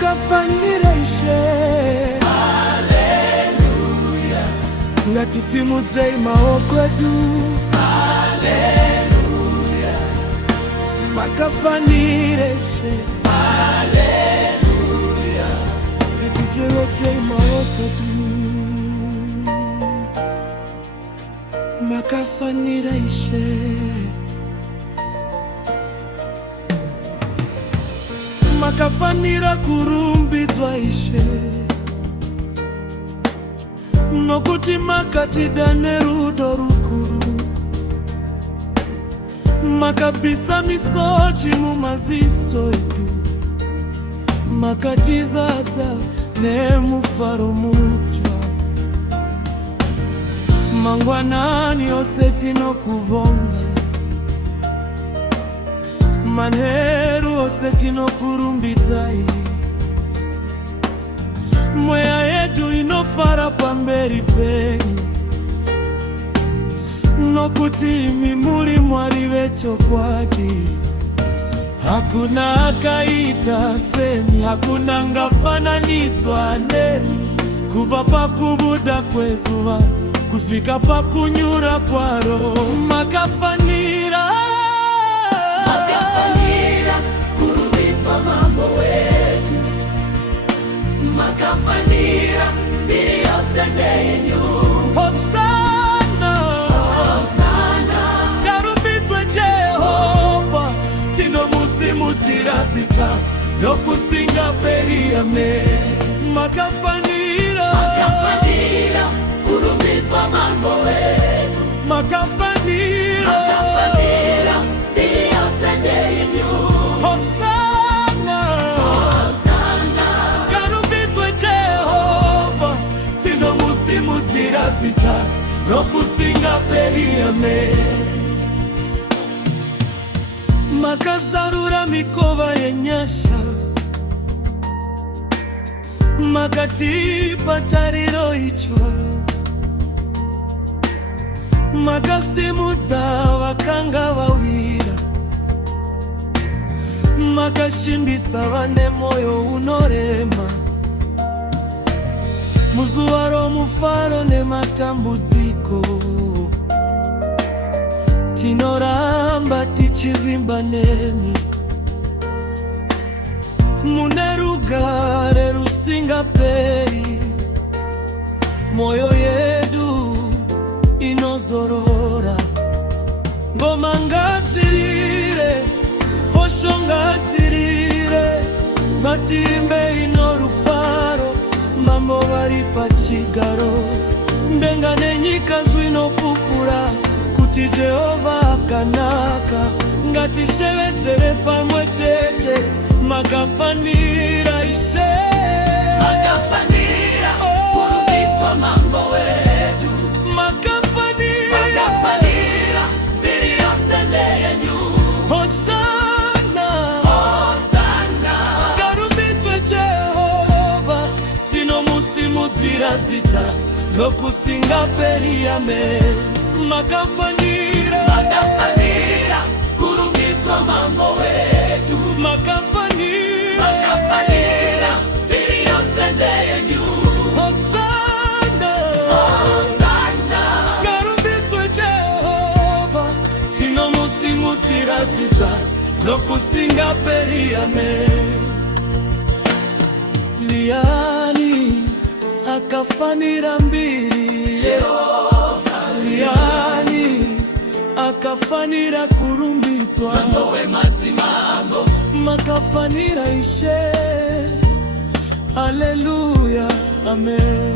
makafanira ishe. Haleluya. Ngatisimudze maoko edu. Haleluya. Makafanira ishe. Haleluya. Ngatisimudze maoko edu. Makafanira ishe. Makafanira kurumbidzwa ishe, nokuti makatida nerudo rukuru. Makabvisa misochi mumaziso edu, makatizadza nemufaro mutsva. Mangwanani ose tinokuvonga, manheru ose tinokurumbidzai. Mweya yedu inofara pamberi penyu, nokuti imi muri Mwari vechokwadi. Hakuna akaita semi, hakuna ngafananidzwa nemi. Kubva pakubuda kwezuva kusvika pakunyura kwaro, makafanira. Makafanira kurumbidzwa mambo wetu. Makafanira mbiri yose ndenyu. Hosana, Hosana. Ngarumbidzwe Jehova, tinomusimudzira zita nokusingaperi. Amen. Makafanira. Makafanira kurumbidzwa mambo wetu. Makafanira. Makafanira mbiri yose ndenyu. Hosana, Hosana. Ngarumbidzwe Jehova, tinomusimudzira zita nokusingaperi. Amen. Makazarura mikova yenyasha, makatipa tariro ichwa. Makasimudza vakanga vawira, makashimbisa vane moyo unorema. Muzuva romufaro nematambudziko, tinoramba tichivimba nemi. Mune rugare rusingaperi, moyo yedu inozorora. Ngoma ngadzirire, hosho ngadzirire, matimbe inorufaro, mambo vari pachigaro. Ndenga nenyika zvinopupura kuti Jehovha akanaka. Ngatishevedzere pamwe chete, makafanira ishe. Makafanira kurumbidzwa mambo wetu. Makafanira mbiri yose ndenyu. Hosana, Hosana. Ngarumbidzwe Jehova, tinomusimudzira zita nokusingaperi. Amen. Makafanira. Makafanira kurumbidzwa mambo wetu. Makafanira mbiri yose ndenyu. Hosana, Hosana. Ngarumbidzwe Jehova, tinomusimudzira zita nokusingaperi. Amen. Liani akafanira mbiri, Jehova Liani akafanira kurumbidzwa. mambo wemadzimambo. Makafanira ishe. Haleluya. Amen.